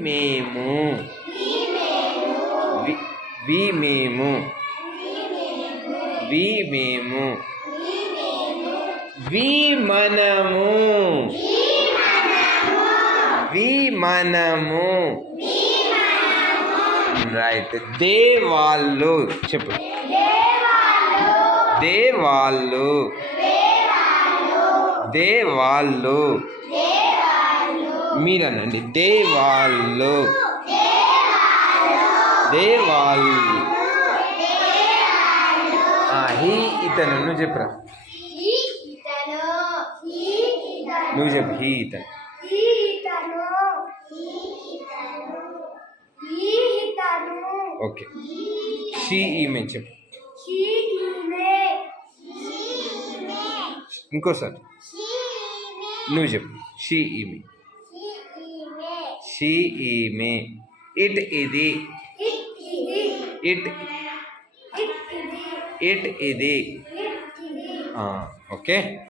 మేము వి మేము వి మేము వి మనము వి మనము రైట్ దే వాళ్ళు చెప్పు దే వాళ్ళు దే వాళ్ళు మీరనండి దే వాళ్ళు దే వాళ్ళు హీ ఇతను నువ్వు చెప్పురా నువ్వు చెప్పు హీ ఇతను ఓకే షీ ఈమె చెప్పు ఇంకోసారి నువ్వు చెప్పు షీ ఈమె షీ ఈమె ఇట్ ఇది ఇట్ ఇది ఓకే